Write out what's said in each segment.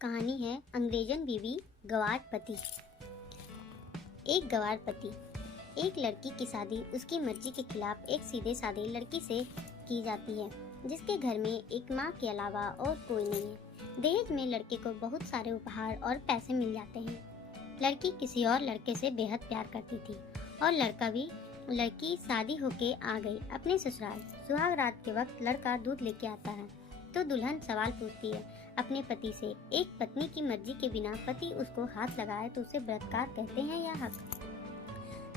कहानी है अंग्रेजन बीवी गवार पति। एक गवार पति। एक लड़की की शादी उसकी मर्जी के खिलाफ एक सीधे साधे लड़की से की जाती है, जिसके घर में एक माँ के अलावा और कोई नहीं है। दहेज में लड़के को बहुत सारे उपहार और पैसे मिल जाते हैं। लड़की किसी और लड़के से बेहद प्यार करती थी और लड़का भी। लड़की शादी होके आ गई अपने ससुराल। सुहाग रात के वक्त लड़का दूध लेके आता है तो दुल्हन सवाल पूछती है अपने पति से, एक पत्नी की मर्जी के बिना पति उसको हाथ लगाए तो उसे बलात्कार कहते हैं या हक?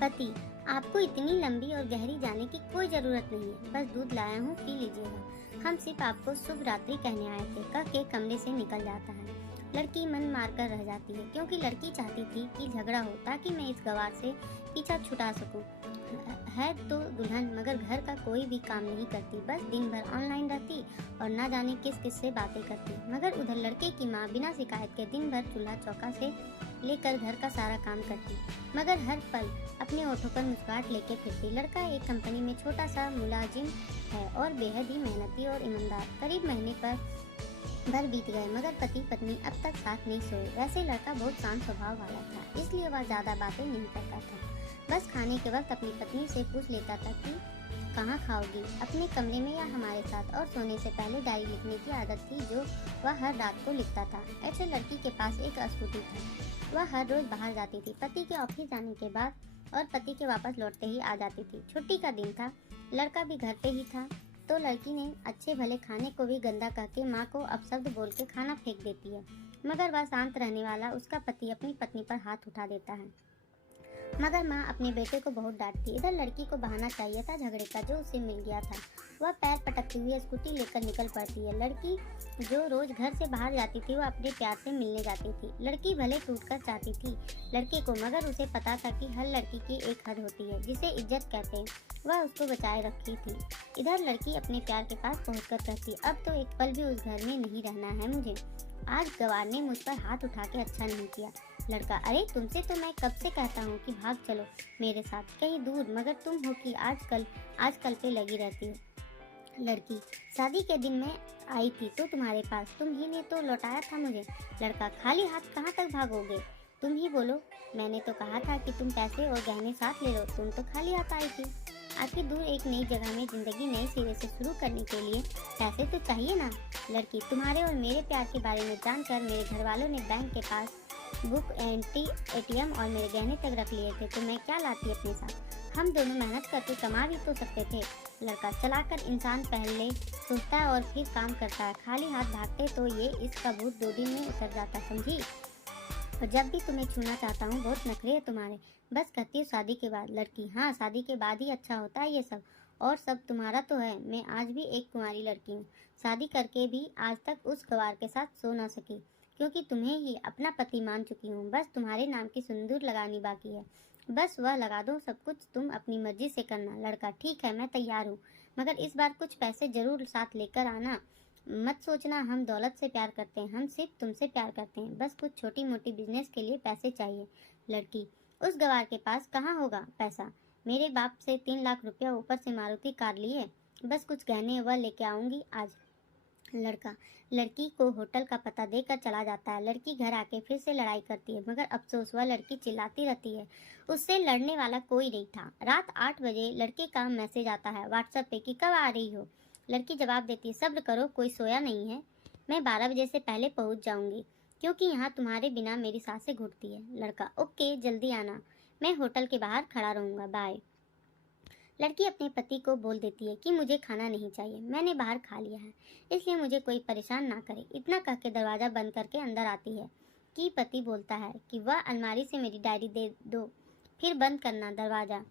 पति, आपको इतनी लंबी और गहरी जाने की कोई जरूरत नहीं है, बस दूध लाया हूँ, पी लीजिएगा। हम सिर्फ आपको शुभ रात्रि कहने आए थे, कह के कमरे से निकल जाता है। लड़की मन मारकर रह जाती है, क्योंकि लड़की चाहती थी कि झगड़ा हो ताकि मैं इस गवार से पीछा छुड़ा सकूं। है तो दुल्हन, मगर घर का कोई भी काम नहीं करती, बस दिन भर ऑनलाइन रहती और ना जाने किस किस से बातें करती। मगर उधर लड़के की माँ बिना शिकायत के दिन भर चूल्हा चौका से लेकर घर का सारा काम करती, मगर हर पल अपने ओठों पर मुस्कुराहट लेके फिरती। लड़का एक कंपनी में छोटा सा मुलाजिम है और बेहद ही मेहनती और ईमानदार। करीब महीने भर बीत गए, मगर पति पत्नी अब तक साथ नहीं सोए। वैसे लड़का बहुत शांत स्वभाव वाला था, इसलिए वह ज्यादा बातें नहीं करता था। बस खाने के वक्त अपनी पत्नी से पूछ लेता था कि कहाँ खाओगी, अपने कमरे में या हमारे साथ, और सोने से पहले डायरी लिखने की आदत थी जो वह हर रात को लिखता था। ऐसे लड़की के पास एक स्कूटी था। वह हर रोज बाहर जाती थी, पति के ऑफिस जाने के बाद और पति के वापस लौटते ही आ जाती थी। छुट्टी का दिन था, लड़का भी घर पे ही था, तो लड़की ने अच्छे भले खाने को भी गंदा कह के माँ को अपशब्द बोल के खाना फेंक देती है। मगर वह शांत रहने वाला उसका पति अपनी पत्नी पर हाथ उठा देता है, मगर माँ अपने बेटे को बहुत डांटती। इधर लड़की को बहाना चाहिए था झगड़े का जो उसे मिल गया था। वह पैर पटकती हुई स्कूटी लेकर निकल पड़ती है। लड़की जो रोज घर से बाहर जाती थी, वह अपने प्यार से मिलने जाती थी। लड़की भले टूटकर चाहती थी लड़के को, मगर उसे पता था कि हर लड़की की एक हद होती है जिसे इज्जत कहते हैं, वह उसको बचाए रखी थी। इधर लड़की अपने प्यार के पास पहुंचकर कहती, अब तो एक पल भी उस घर में नहीं रहना है मुझे। आज गवार ने मुझ पर हाथ उठा के अच्छा नहीं किया। लड़का, अरे तुमसे तो मैं कब से कहता हूँ कि भाग चलो मेरे साथ कहीं दूर, मगर तुम हो कि आजकल पे लगी रहती हो। लड़की, शादी के दिन मैं आई थी तो तुम्हारे पास, तुम ही ने तो लौटाया था मुझे। लड़का, खाली हाथ कहाँ तक भागोगे, तुम ही बोलो। मैंने तो कहा था कि तुम पैसे और गहने साथ ले लो, तुम तो खाली हाथ आई थी। आखिर दूर एक नई जगह में जिंदगी नए सिरे से शुरू करने के लिए पैसे तो चाहिए ना। लड़की, तुम्हारे और मेरे प्यार के बारे में जानकर मेरे घर वालों ने बैंक के पास बुक, एटीएम और मेरे गहने तक रख लिए थे, तो मैं क्या लाती अपने साथ। हम दोनों मेहनत करके कमा भी तो सकते थे। लड़का, चलाकर इंसान पहले सोचता है और फिर काम करता है, खाली हाथ भागते तो ये इसका भूत 2 दिन में उतर जाता, समझी। और जब भी तुम्हें छूना चाहता हूँ बहुत नखरे है तुम्हारे, बस कहती हूँ शादी के बाद। लड़की, हाँ शादी के बाद ही अच्छा होता है ये सब, और सब तुम्हारा तो है। मैं आज भी एक कुंवारी लड़की हूँ, शादी करके भी आज तक उस गवार के साथ सो ना सकी, क्योंकि तुम्हें ही अपना पति मान चुकी हूँ। बस तुम्हारे नाम की सिंदूर लगानी बाकी है, बस वह लगा दो, सब कुछ तुम अपनी मर्जी से करना। लड़का, ठीक है मैं तैयार हूँ, मगर इस बार कुछ पैसे जरूर साथ लेकर आना। मत सोचना हम दौलत से प्यार करते हैं, हम सिर्फ तुमसे प्यार करते हैं, बस कुछ छोटी मोटी बिजनेस के लिए पैसे चाहिए। लड़की, उस गवार के पास कहाँ होगा पैसा, मेरे बाप से 3 लाख रुपया, ऊपर से मारुति कार लिए, बस कुछ गहने वह लेके आऊंगी आज। लड़का लड़की को होटल का पता देकर चला जाता है। लड़की घर आके फिर से लड़ाई करती है, मगर अफसोस वह लड़की चिल्लाती रहती है, उससे लड़ने वाला कोई नहीं था। रात 8 बजे लड़के का मैसेज आता है व्हाट्सएप पे कि कब आ रही हो। लड़की जवाब देती है, सब्र करो, कोई सोया नहीं है, मैं 12 बजे से पहले पहुंच जाऊंगी, क्योंकि यहाँ तुम्हारे बिना मेरी सांसें घुटती है। लड़का, ओके जल्दी आना, मैं होटल के बाहर खड़ा रहूंगा, बाय। लड़की अपने पति को बोल देती है कि मुझे खाना नहीं चाहिए, मैंने बाहर खा लिया है, इसलिए मुझे कोई परेशान ना करे। इतना कह के दरवाज़ा बंद करके अंदर आती है कि पति बोलता है कि वह अलमारी से मेरी डायरी दे दो, फिर बंद करना दरवाज़ा,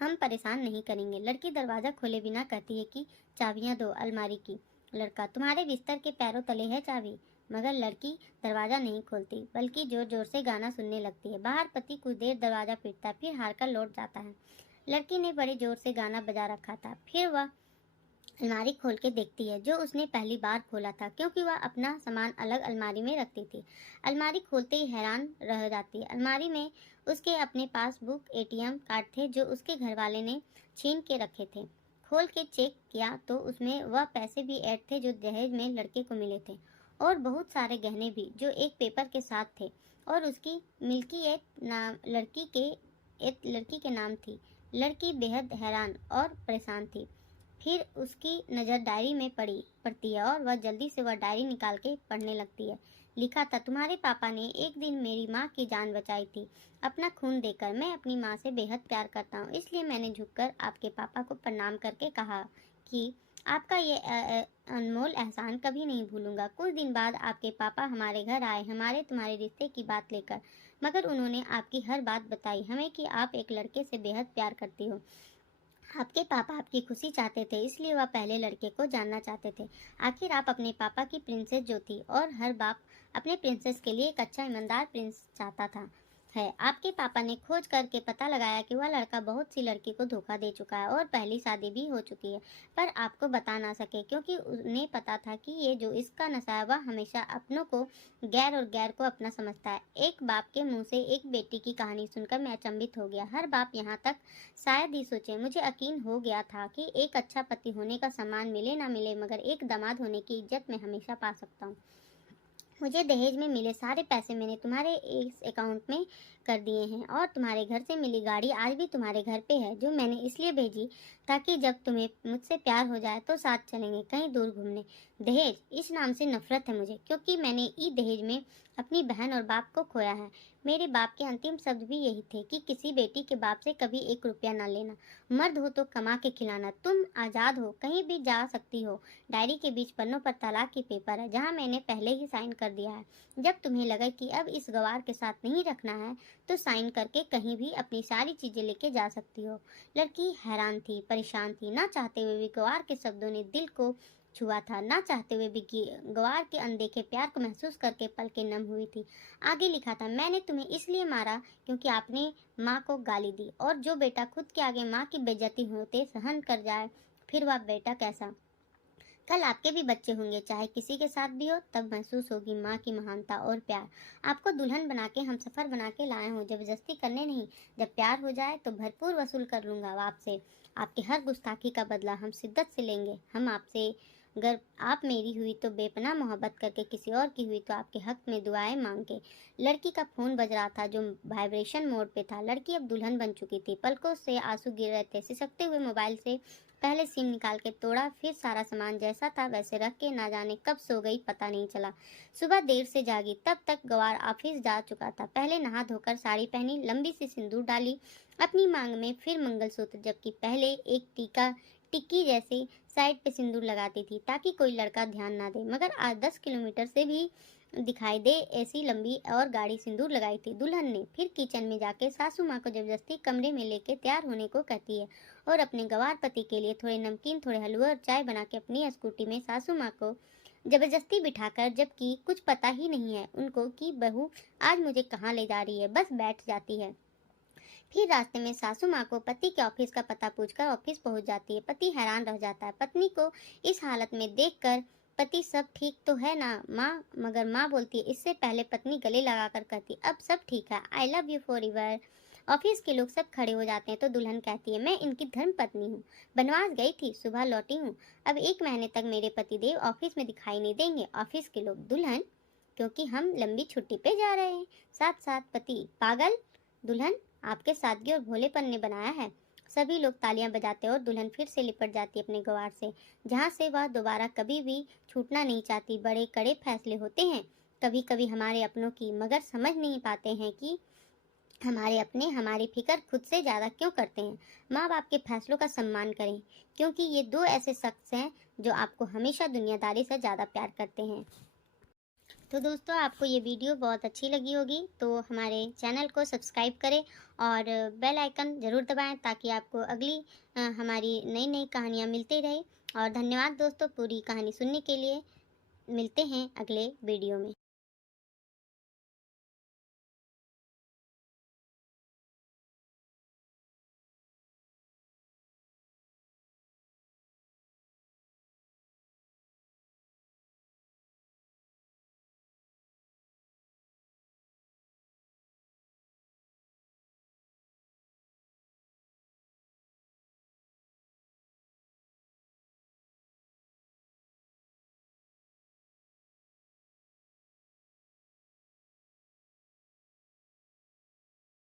हम परेशान नहीं करेंगे। लड़की दरवाज़ा खोले बिना कहती है कि चाबियाँ दो अलमारी की। लड़का, तुम्हारे बिस्तर के पैरों तले है चाबी, मगर लड़की दरवाज़ा नहीं खोलती, बल्कि जोर जोर से गाना सुनने लगती है। बाहर पति कुछ देर दरवाज़ा पीटता, फिर हार कर लौट जाता है। लड़की ने बड़े जोर से गाना बजा रखा था, फिर वह अलमारी खोल के देखती है जो उसने पहली बार खोला था, क्योंकि वह अपना सामान अलग अलमारी में रखती थी। अलमारी खोलते ही हैरान रह जाती है। अलमारी में उसके अपने पास बुक, एटीएम कार्ड थे जो उसके घर वाले ने छीन के रखे थे। खोल के चेक किया तो उसमें वह पैसे भी ऐड थे जो दहेज में लड़के को मिले थे, और बहुत सारे गहने भी जो एक पेपर के साथ थे, और उसकी मिल्की एक लड़की के नाम थी। लड़की बेहद हैरान और परेशान थी। फिर उसकी नज़र डायरी में पड़ती है और वह जल्दी से वह डायरी निकाल के पढ़ने लगती है। लिखा था, तुम्हारे पापा ने एक दिन मेरी माँ की जान बचाई थी, अपना खून देकर। मैं अपनी माँ से बेहद प्यार करता हूँ, इसलिए मैंने झुककर आपके पापा को प्रणाम करके कहा कि आपका ये अनमोल एहसान कभी नहीं भूलूंगा। कुछ दिन बाद आपके पापा हमारे घर आए, हमारे तुम्हारे रिश्ते की बात लेकर। मगर उन्होंने आपकी हर बात बताई हमें कि आप एक लड़के से बेहद प्यार करती हो। आपके पापा आपकी खुशी चाहते थे, इसलिए वह पहले लड़के को जानना चाहते थे। आखिर आप अपने पापा की प्रिंसेस जो थी, और हर बाप अपने प्रिंसेस के लिए एक अच्छा ईमानदार प्रिंस चाहता था है। आपके पापा ने खोज करके पता लगाया कि वह लड़का बहुत सी लड़की को धोखा दे चुका है और पहली शादी भी हो चुकी है, पर आपको बता ना सके क्योंकि उन्हें पता था कि ये जो इसका नशा है वह हमेशा अपनों को गैर और गैर को अपना समझता है। एक बाप के मुंह से एक बेटी की कहानी सुनकर मैं अचंभित हो गया। हर बाप यहाँ तक शायद ही सोचे। मुझे यकीन हो गया था कि एक अच्छा पति होने का सम्मान मिले ना मिले, मगर एक दामाद होने की इज्जत मैं हमेशा पा सकता हूँ। मुझे दहेज में मिले सारे पैसे मैंने तुम्हारे इस अकाउंट में कर दिए हैं, और तुम्हारे घर से मिली गाड़ी आज भी तुम्हारे घर पे है, जो मैंने इसलिए भेजी ताकि जब तुम्हें मुझसे प्यार हो जाए तो साथ चलेंगे कहीं दूर घूमने। दहेज, इस नाम से नफरत है मुझे, क्योंकि मैंने ई दहेज में अपनी बहन और बाप को खोया है। मेरे बाप के अंतिम शब्द भी यही थे कि किसी बेटी के बाप से कभी 1 रुपया ना लेना। मर्द हो तो कमा के खिलाना। तुम आज़ाद हो, कहीं भी जा सकती हो। डायरी के बीच पन्नों पर तलाक की पेपर है, जहां मैंने पहले ही साइन कर दिया है। जब तुम्हें लगे कि अब इस गवार के साथ नहीं रखना है, तो साइन करके कहीं भी अपनी सारी चीजें लेके जा सकती हो। लड़की हैरान थी, परेशान थी। ना चाहते हुए भी गवार के शब्दों ने दिल को छुआ था। ना चाहते हुए भी गवार के अनदेखे प्यार को महसूस करके पलकें नम हुई थी। आगे लिखा था, मैंने तुम्हें इसलिए मारा क्योंकि आपने माँ को गाली दी, और जो बेटा खुद के आगे माँ की बेइज्जती होते सहन कर जाए, फिर वह बेटा कैसा। कल आपके भी बच्चे होंगे, चाहे किसी के साथ भी हो, तब महसूस होगी माँ की महानता और प्यार। आपको दुल्हन बना के हम सफर बना के लाए हो, जबरदस्ती करने नहीं। जब प्यार हो जाए तो भरपूर वसूल कर लूंगा आपसे। आपकी हर गुस्ताखी का बदला हम शिद्दत से लेंगे। हम आपसे, अगर आप मेरी हुई तो बेपनाह मोहब्बत करके, किसी और की हुई तो आपके हक में दुआएं मांग के। लड़की का फोन बज रहा था जो वाइब्रेशन मोड पे था। लड़की अब दुल्हन बन चुकी थी। पलकों से आंसू गिर रहे थे। सिसकते हुए मोबाइल से पहले सिम निकाल के तोड़ा, फिर सारा सामान जैसा था वैसे रख के ना जाने कब सो गई पता नहीं चला। सुबह देर से जागी, तब तक गवार ऑफिस जा चुका था। पहले नहा धोकर साड़ी पहनी, लंबी सी सिंदूर डाली अपनी मांग में, फिर मंगलसूत्र, जबकि पहले एक टिक्की जैसे साइड पे सिंदूर लगाती थी ताकि कोई लड़का ध्यान ना दे। मगर आज 10 किलोमीटर से भी दिखाई दे ऐसी लंबी और गाढ़ी सिंदूर लगाई थी दुल्हन ने। फिर किचन में जाके सासू माँ को जबरदस्ती कमरे में लेके तैयार होने को कहती है, और अपने गंवार पति के लिए थोड़े नमकीन, थोड़े हलवा और चाय बना के अपनी स्कूटी में सासू माँ को जबरदस्ती बिठाकर, जबकि कुछ पता ही नहीं है उनको कि बहू आज मुझे कहाँ ले जा रही है, बस बैठ जाती है। फिर रास्ते में सासू माँ को पति के ऑफिस का पता पूछकर ऑफिस पहुंच जाती है। पति हैरान रह जाता है पत्नी को इस हालत में देखकर। पति, सब ठीक तो है ना माँ? मगर माँ बोलती है। इससे पहले पत्नी गले लगाकर कहती, अब सब ठीक है, I love you for ever. Office के लोग सब खड़े हो जाते हैं तो दुल्हन कहती है, मैं इनकी धर्म पत्नी हूँ, बनवास गई थी, सुबह लौटी हूँ। अब 1 महीने तक मेरे पतिदेव ऑफिस में दिखाई नहीं देंगे। ऑफिस के लोग, दुल्हन, क्योंकि हम लंबी छुट्टी पे जा रहे हैं। साथ साथ पति, पागल, दुल्हन आपके सादगी और भोलेपन ने बनाया है। सभी लोग तालियां बजाते और दुल्हन फिर से लिपट जाती अपने गवार से, जहां से वह दोबारा कभी भी छूटना नहीं चाहती। बड़े कड़े फैसले होते हैं कभी कभी हमारे अपनों की, मगर समझ नहीं पाते हैं कि हमारे अपने हमारी फिक्र खुद से ज़्यादा क्यों करते हैं। माँ बाप के फैसलों का सम्मान करें, क्योंकि ये 2 ऐसे शख्स हैं जो आपको हमेशा दुनियादारी से ज़्यादा प्यार करते हैं। तो दोस्तों, आपको ये वीडियो बहुत अच्छी लगी होगी, तो हमारे चैनल को सब्सक्राइब करें और बेल आइकन ज़रूर दबाएं ताकि आपको अगली हमारी नई नई कहानियाँ मिलती रहे। और धन्यवाद दोस्तों पूरी कहानी सुनने के लिए। मिलते हैं अगले वीडियो में।